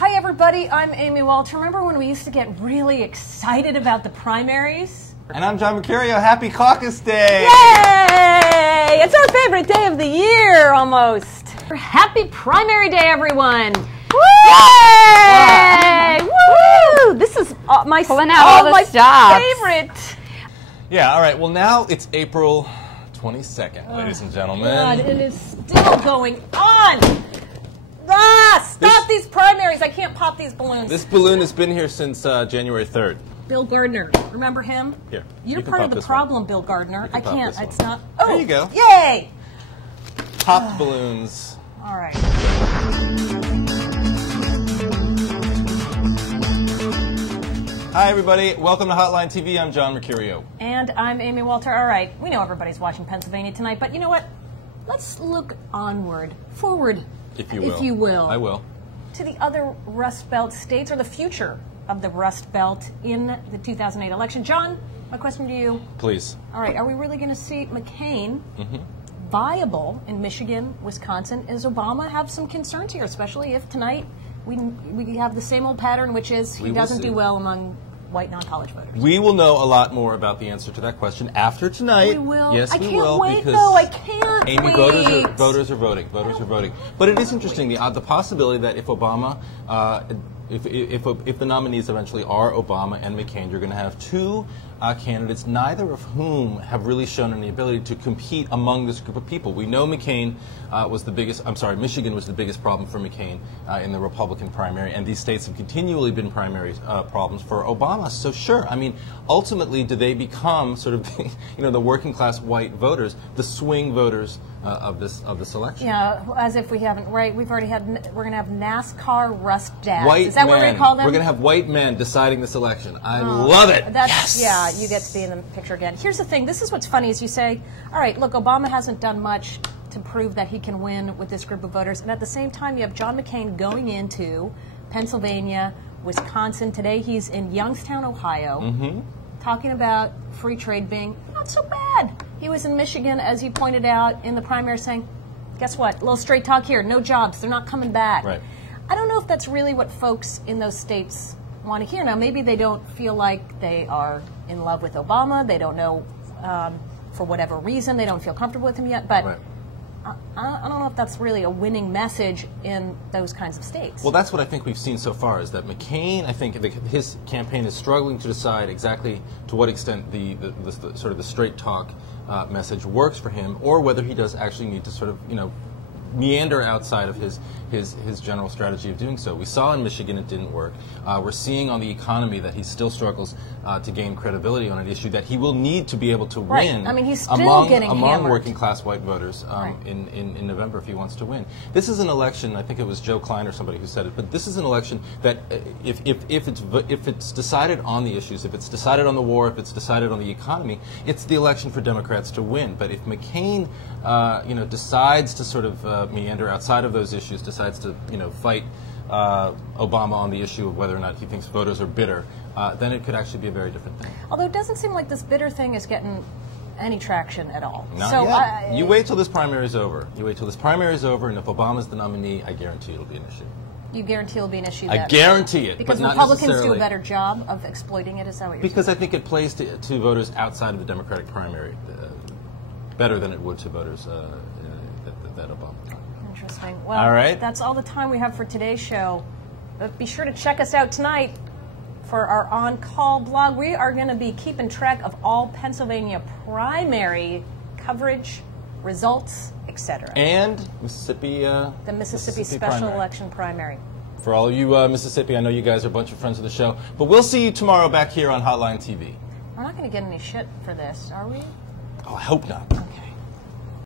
Hi everybody, I'm Amy Walter. Remember when we used to get really excited about the primaries? And I'm John Mercurio. Happy Caucus Day! Yay! It's our favorite day of the year, almost. Happy primary day, everyone! Woo! Yay! Woo! This is my pulling out all the stops. Favorite. Yeah, all right. Well, now it's April 22nd, ladies and gentlemen. God, it is still going on! Stop these primaries. I can't pop these balloons. This balloon has been here since January 3rd. Bill Gardner. Remember him? Here. You're part of the problem, Bill Gardner. I can't. It's not. Oh, there you go. Yay! Pop balloons. All right. Hi, everybody. Welcome to Hotline TV. I'm John Mercurio. And I'm Amy Walter. All right. We know everybody's watching Pennsylvania tonight, but you know what? Let's look onward, forward, if you will. If you will. I will. To the other Rust Belt states, or the future of the Rust Belt in the 2008 election. John, my question to you. Please. All right. Are we really going to see McCain viable in Michigan, Wisconsin? Does Obama have some concerns here, especially if tonight we have the same old pattern, which is he doesn't do well among white non-college voters? We will know a lot more about the answer to that question after tonight. We will. Yes, we will. I can't wait, because though. I can't Amy, wait. voters are voting. Voters are voting. But it is interesting, the possibility that if Obama, if the nominees eventually are Obama and McCain, you're going to have two candidates, neither of whom have really shown any ability to compete among this group of people. We know McCain was the biggest, Michigan was the biggest problem for McCain in the Republican primary, and these states have continually been primary problems for Obama. So sure, I mean, ultimately, do they become sort of, the working class white voters, the swing voters of this election? Yeah, as if we haven't, right? We've already had, we're going to have NASCAR Rust Dads. White Is that men. what we call them? We're going to have white men deciding this election. I love it. Yes. Yeah. You get to be in the picture again. Here's the thing. This is what's funny is you say, all right, look, Obama hasn't done much to prove that he can win with this group of voters. And at the same time, you have John McCain going into Pennsylvania, Wisconsin. Today he's in Youngstown, Ohio, talking about free trade being not so bad. He was in Michigan, as he pointed out, in the primary saying, guess what? A little straight talk here. No jobs. They're not coming back. Right. I don't know if that's really what folks in those states want to hear. Now, maybe they don't feel like they are in love with Obama. They don't know, for whatever reason, they don't feel comfortable with him yet. But Right. I don't know if that's really a winning message in those kinds of states. Well, that's what I think we've seen so far, is that McCain, I think his campaign is struggling to decide exactly to what extent the sort of the straight talk message works for him, or whether he does actually need to sort of, meander outside of his general strategy of doing so. We saw in Michigan it didn't work. We're seeing on the economy that he still struggles to gain credibility on an issue that he will need to be able to win. I mean, he's still getting among hammered. working class white voters in November if he wants to win. This is an election, I think it was Joe Klein or somebody who said it, but this is an election that if it's decided on the issues, if it's decided on the war, if it's decided on the economy, it's the election for Democrats to win. But if McCain decides to sort of meander outside of those issues, decides to fight Obama on the issue of whether or not he thinks voters are bitter, then it could actually be a very different thing. Although it doesn't seem like this bitter thing is getting any traction at all. Not yet. You wait till this primary is over. You wait till this primary is over, and if Obama's the nominee, I guarantee it'll be an issue. You guarantee it'll be an issue. I guarantee it, because but not Republicans do a necessarily. better job of exploiting it. Is that what you're saying? Because I think it plays to voters outside of the Democratic primary better than it would to voters that Obama. Interesting. Well, all right. That's all the time we have for today's show. But be sure to check us out tonight for our on-call blog. We are going to be keeping track of all Pennsylvania primary coverage, results, etc. And Mississippi. The Mississippi Special primary. Election primary. For all of you Mississippi, I know you guys are a bunch of friends of the show, but we'll see you tomorrow back here on Hotline TV. We're not going to get any shit for this, are we? Oh, I hope not. Okay.